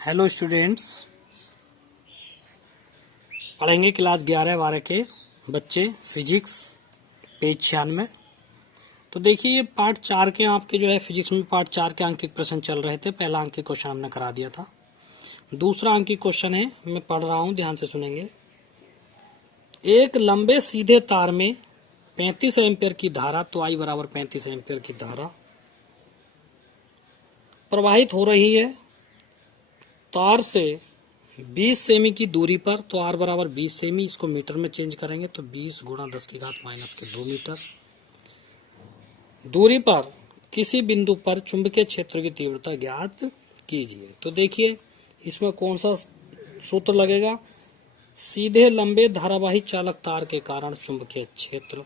Hello students, पढ़ेंगे class 11-12 के बच्चे फिजिक्स पेज 96। तो देखिए ये पार्ट 4 के आपके जो है फिजिक्स में पार्ट 4 के अंक के क्वेश्चन चल रहे थे। पहला अंक के क्वेश्चन हमने करा दिया था। दूसरा अंक की क्वेश्चन है, मैं पढ़ रहा हूँ, ध्यान से सुनेंगे। एक लंबे सीधे तार में 35 एम्पियर की धारा, तो आई बराबर 35 एम्पियर की धारा प्रवाहित हो रही है तार से 20 सेमी की दूरी पर। तो आर बराबर 20 सेमी, इसको मीटर में चेंज करेंगे तो 20 गुणा 10 की घात माइनस के 2 मीटर दूरी पर किसी बिंदु पर चुंबकीय क्षेत्र की तीव्रता ज्ञात कीजिए। तो देखिए इसमें कौन सा सूत्र लगेगा। सीधे लंबे धारावाही चालक तार के कारण चुंबकीय क्षेत्र,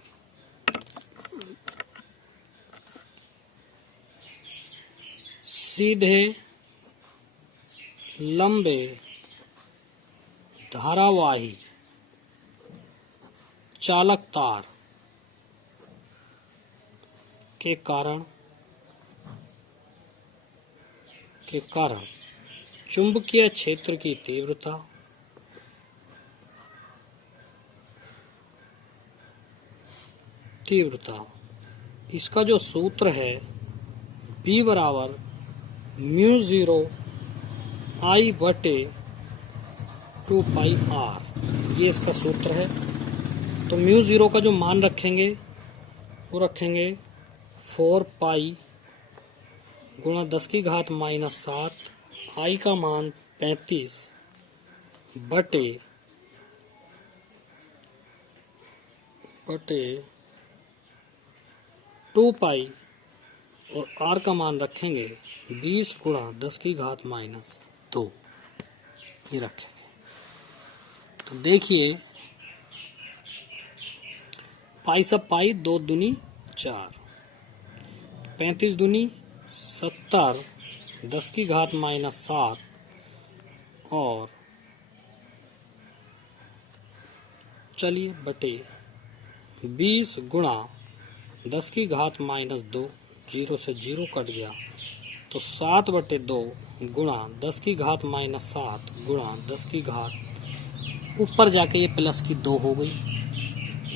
सीधे लंबे धारावाही चालक तार के कारण चुंबकीय क्षेत्र की तीव्रता इसका जो सूत्र है B बराबर म्यू 0 I बटे 2 पाई R, ये इसका सूत्र है। तो म्यू 0 का जो मान रखेंगे वो रखेंगे 4 पाई गुणा 10 की घात माइनस 7, I का मान 35 बटे 2 पाई, और R का मान रखेंगे 20 गुणा 10 की घात माइनस 2, ये रखेंगे। तो देखिए पाई सब पाई, 2 दूनी 4, 35 दूनी 70, 10 की घात माइनस 7 और चलिए बटे 20 गुणा 10 की घात माइनस 2, 0 से 0 कट गया तो 7 बटे 2 गुणा 10 की घात माइनस 7 गुणा 10 की घात, ऊपर जाके ये प्लस की 2 हो गई,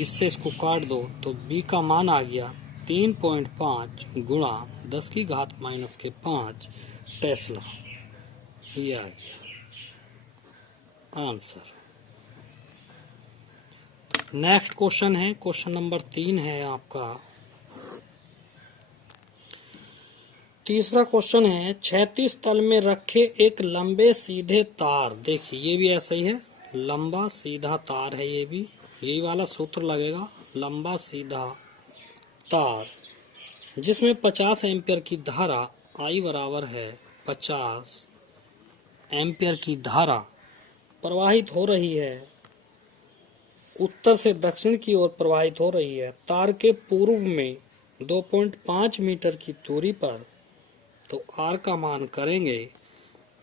इससे इसको काट दो तो b का मान आ गया 3.5 गुणा 10 की घात माइनस के 5 टेस्ला, ये आ गया आंसर। नेक्स्ट क्वेश्चन है, क्वेश्चन नंबर 3 है आपका। तीसरा क्वेश्चन है, 36 तल में रखे एक लंबे सीधे तार, देखिए ये भी ऐसा ही है, लंबा सीधा तार है, ये भी यही वाला सूत्र लगेगा, लंबा सीधा तार जिसमें 50 एम्पियर की धारा, आई बराबर है 50 एम्पियर की धारा प्रवाहित हो रही है, उत्तर से दक्षिण की ओर प्रवाहित हो रही है। तार के पूर्व में 2.5 मीटर की दूरी पर, तो R का मान करेंगे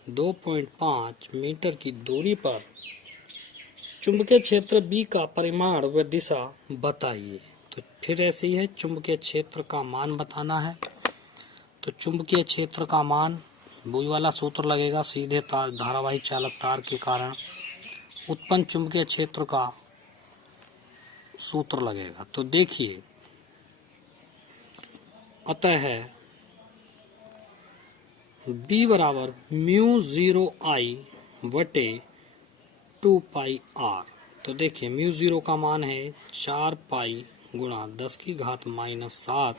2.5 मीटर की दूरी पर चुंबकीय क्षेत्र B का परिमाण व दिशा बताइए। तो फिर ऐसे ही है, चुंबकीय क्षेत्र का मान बताना है। तो चुंबकीय क्षेत्र का मान वही वाला सूत्र लगेगा, सीधे तार धारावाही चालक तार के कारण उत्पन्न चुंबकीय क्षेत्र का सूत्र लगेगा। तो देखिए अतः है B बराबर म्यू 0 I बटे 2 पाई R। तो देखिए म्यू 0 का मान है 4 पाई गुणा 10 की घात माइनस 7,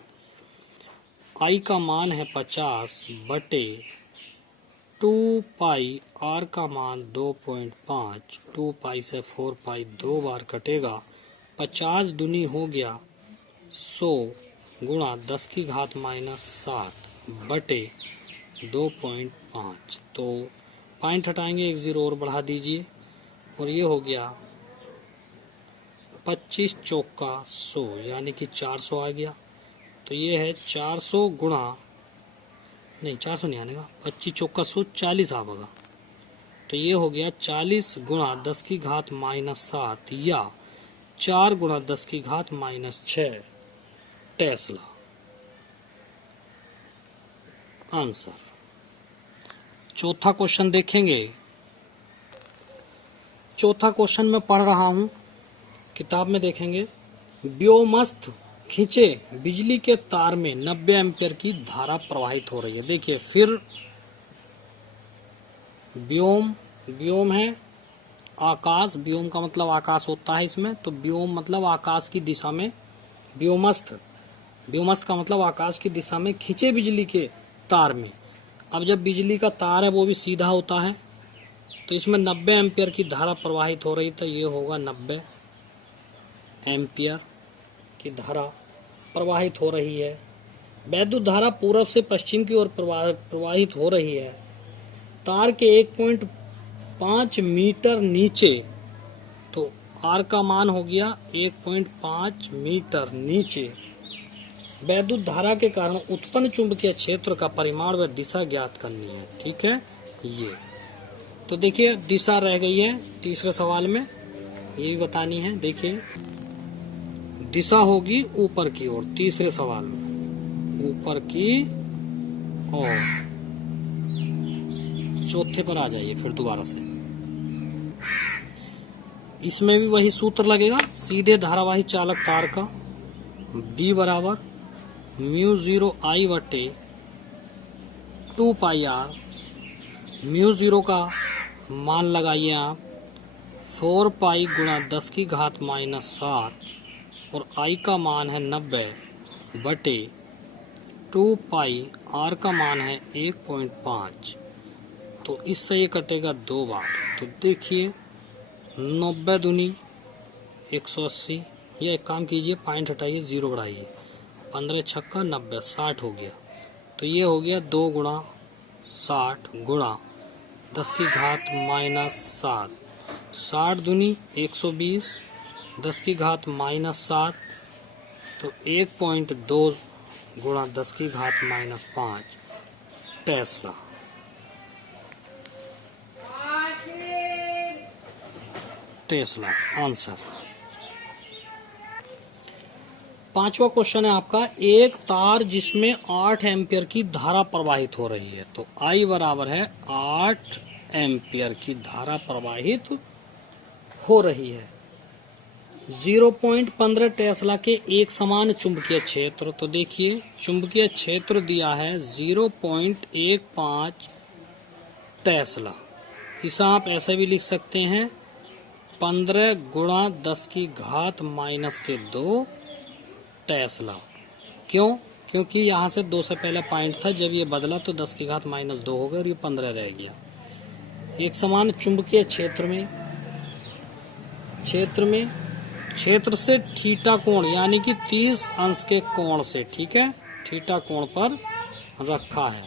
I का मान है 50 बटे 2 पाई, R का मान 2.5, 2 पाई से 4 पाई 2 बार कटेगा, 50 दूनी हो गया 100 गुणा 10 की घात माइनस 7 बटे 2.5, तो पॉइंट हटाएंगे, एक 0 और बढ़ा दीजिए और ये हो गया 25 चौका 100 यानी कि 400 आ गया। तो ये है 400 गुणा, नहीं 400 नहीं आनेगा, 25 चौका 100 40 आएगा। तो ये हो गया 40 गुणा 10 की घात माइनस 7 या 4 गुणा 10 की घात माइनस 6 टेस्ला आंसर। चौथा क्वेश्चन देखेंगे। चौथा क्वेश्चन मैं पढ़ रहा हूं, किताब में देखेंगे। व्योमस्थ खींचे बिजली के तार में 90 एम्पीयर की धारा प्रवाहित हो रही है। देखिए फिर व्योम है आकाश, व्योम का मतलब आकाश होता है इसमें, तो व्योम मतलब आकाश की दिशा में, व्योमस्थ का मतलब आकाश की दिशा में खींचे बिजली के तार में। अब जब बिजली का तार है वो भी सीधा होता है, तो इसमें 90 एम्पीयर की धारा प्रवाहित हो रही, तो ये होगा 90 एम्पीयर की धारा प्रवाहित हो रही है। वैद्युत धारा पूरब से पश्चिम की ओर प्रवाहित हो रही है। तार के 1.5 मीटर नीचे, तो आर का मान हो गया 1.5 मीटर नीचे। वैद्युत धारा के कारण उत्पन्न चुंबकीय क्षेत्र का परिमाण व दिशा ज्ञात करनी है। ठीक है, ये तो देखिए दिशा रह गई है तीसरे सवाल में, ये भी बतानी है। देखिए दिशा होगी ऊपर की ओर, तीसरे सवाल में ऊपर की ओर। चौथे पर आ जाइए फिर दोबारा से। इसमें भी वही सूत्र लगेगा, सीधे धारावाही चालक तार का B बराबर μ0 I बटे 2 पाई R। μ0 का मान लगाइए आप 4 पाई गुणा 10 की घात -7 और I का मान है 90 बटे 2 पाई, R का मान है 1.5। तो इससे ये कटेगा 2 बार। तो देखिए 90 दूनी 180, या एक काम कीजिए पॉइंट हटाइए, 0 बढ़ाइए, 15 छक्का 90, 60 हो गया। तो ये हो गया 2 गुणा 60 गुणा 10 की घात -7, 60 दूनी 120, 10 की घात -7, तो 1.2 गुणा 10 की घात -5 टेस्ला। Tesla answer. पांचवा क्वेश्चन है आपका, एक तार जिसमें 8 एम्पियर की धारा प्रवाहित हो रही है। तो I बराबर है 8 एम्पियर की धारा प्रवाहित हो रही है। 0.15 टेस्ला के एक समान चुंबकीय क्षेत्र। तो देखिए चुंबकीय क्षेत्र दिया है 0.15 टेस्ला। इसे आप ऐसे भी लिख सकते हैं 15 गुणा 10 की घात -2 टेस्ला। क्यों? क्योंकि यहाँ से 2 से पहले पॉइंट था, जब ये बदला तो 10 की घात -2 हो गया और ये 15 रह गया। एक समान चुंबकीय क्षेत्र से थीटा कोण यानी कि 30 अंश के कोण से, ठीक है, थीटा कोण पर रखा है।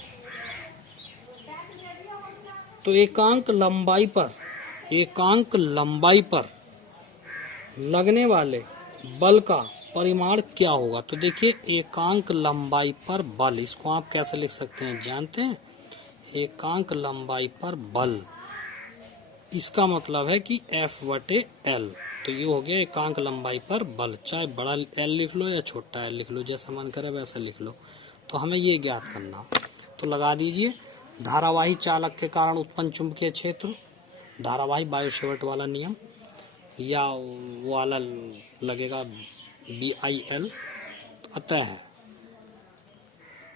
तो एकांक लंबाई पर लगने वाले बल का परिमाण क्या होगा? तो देखिए एकांक लंबाई पर बल, इसको आप कैसे लिख सकते हैं जानते हैं? एकांक लंबाई पर बल, इसका मतलब है कि F/L। तो ये हो गया एकांक लंबाई पर बल, चाहे बड़ा L लिख लो या छोटा L लिख लो, जैसा मन करे वैसा लिख लो। तो हमें ये ज्ञात करना, तो लगा दीजिए धारावाही चालक के कारण उत्पन्न चुंबकीय क्षेत्र, धारावाही बायोसेवर्ट वाला नियम, या वो वाला लगेगा BIL। अतः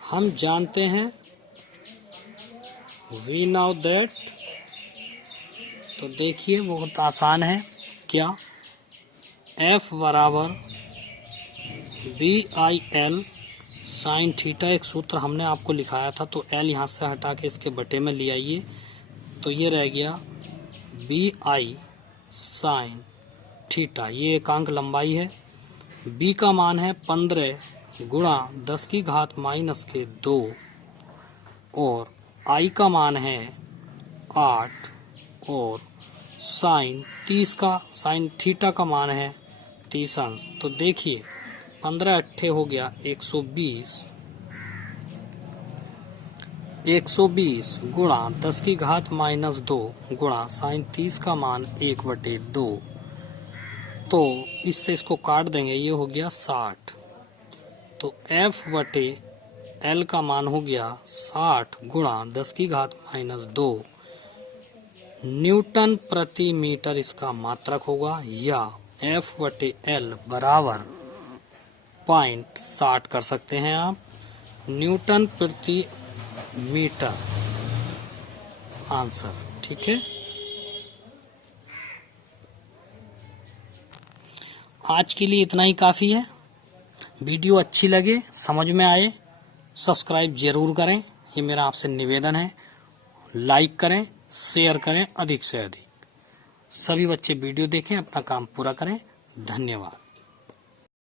हम जानते हैं वी नाउ दैट, तो देखिए बहुत आसान है, क्या F बराबर BIL साइन थीटा। एक सूत्र हमने आपको लिखाया था, तो L यहाँ से हटा के इसके बटे में ले आइए, तो ये रह गया BI साइन थीटा। ये एकांक लंबाई है। B का मान है 15 गुणा 10 की घात -2 और I का मान है 8 और साइन थीटा का मान है 30 अंश। तो देखिए 15 अट्ठे हो गया 120 गुणा 10 की घात -2 गुणा साइन 30 का मान 1/2। तो इससे इसको काट देंगे, ये हो गया 60। तो L का मान हो गया 60 गुणा 10 की घात -2 न्यूटन प्रति मीटर इसका मात्रक होगा, या F/L बराबर 0.60 कर सकते हैं आप, न्यूटन प्रति मीटर आंसर। ठीक है, आज के लिए इतना ही काफी है। वीडियो अच्छी लगे, समझ में आए, सब्सक्राइब जरूर करें, ये मेरा आपसे निवेदन है। लाइक करें, शेयर करें अधिक से अधिक। सभी बच्चे वीडियो देखें, अपना काम पूरा करें। धन्यवाद।